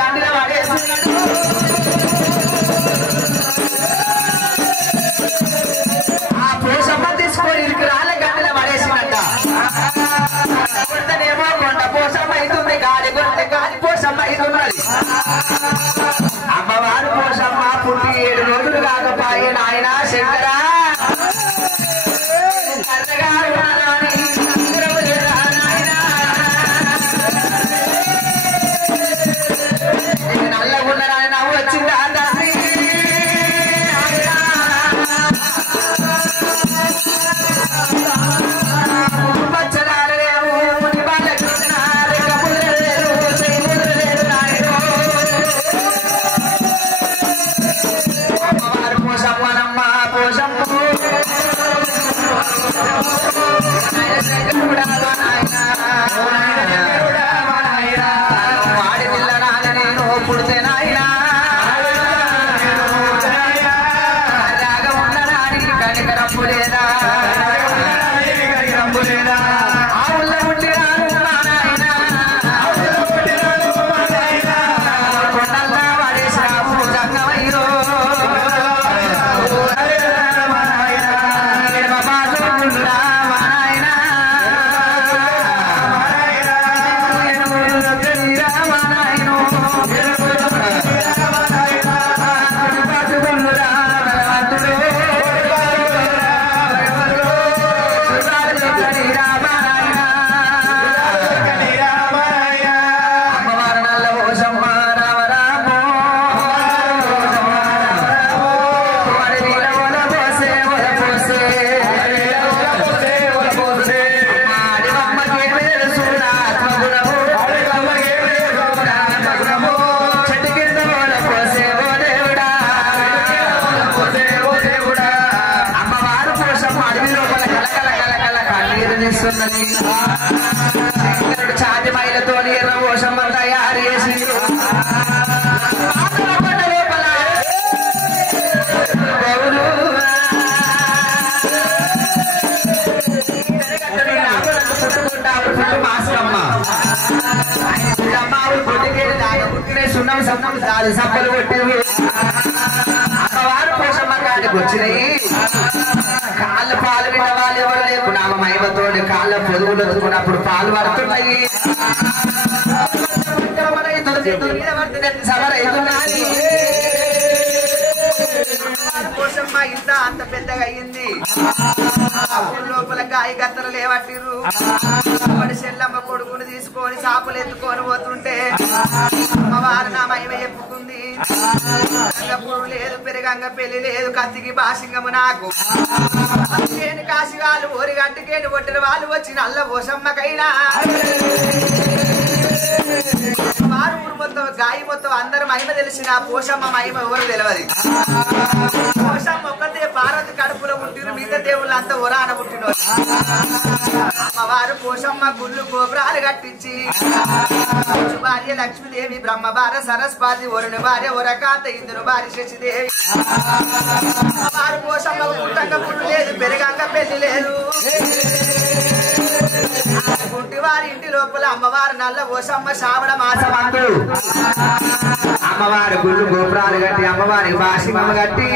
గండిలో పడేస్తున్నాడు ఆ పోసమ్మ తీసుకొని ఇరికి రాళ్ళ గండిలో పడేసినట్ట కొడతనేమో కొండ పోసమ్మ అవుతుంది గాలి కొడితే గాలి పోసమ్మ అవుతున్నది అమ్మవారు పోసమ్మ పుట్టి 7 రోజులు కాకపోయే నాయన శంకరా చాటి మైలతో పోషమ్మ తయారు చేసి సున్నం సన్నం దాడి సప్పలు కొట్టి అమ్మవారు పోషమ్మ కాడికి వచ్చినాయి కాళ్ళ పాలు విన్న వాళ్ళు ఎవరు లేకుండా ఆమె మహిమతోటి కాళ్ళ పొదుగులు ఎత్తుకున్నప్పుడు పాలు పడుతున్నాయి సవరైతున్నాయి పోషమ్మ ఇంత అంత పెద్దగా అయ్యింది లోపల గాయ గత్తలు లేవట్టిర్రు చెల్లమ్మ కొడుకుని తీసుకొని సాపులు ఎత్తుకొని పోతుంటే అమ్మవారు నా మహిమ చెప్పుకుంది పురుగు లేదు పెరగంగ పెళ్లి లేదు కత్తికి భాషింగము నాకు కాశీగాలు ఓరి గంటకేని ఒట్టిన వాళ్ళు వచ్చిన అల్ల పోషమ్మకైనా వారు ఊరు మొత్తం గాయ మొత్తం అందరు మహిమ తెలిసిన పోషమ్మ మహిమ ఎవరు తెలియదు పోషమ్మ ఒక్కతే పార్వతి కడుపులో పుట్టిన మిగతా దేవుళ్ళు అంతా ఉరాన పుట్టిన అమ్మవారు పోషమ్మ గుళ్ళు గోపురాలు కట్టించి భార్య లక్ష్మీదేవి బ్రహ్మ భార్య సరస్వతి వరుణి భార్య వరకాంత ఇంద్రు భార్య శశిదేవి అమ్మవారు పోషమ్మ పుట్టంగా పుట్టు లేదు పెరగంగ పెళ్లి లేదు గుంటి వారి ఇంటి లోపల అమ్మవారు నల్ల పోషమ్మ శ్రావణ మాసమందు అమ్మవారు గుళ్ళు గోపురాలు కట్టి అమ్మవారికి భాషిమమ్మ కట్టి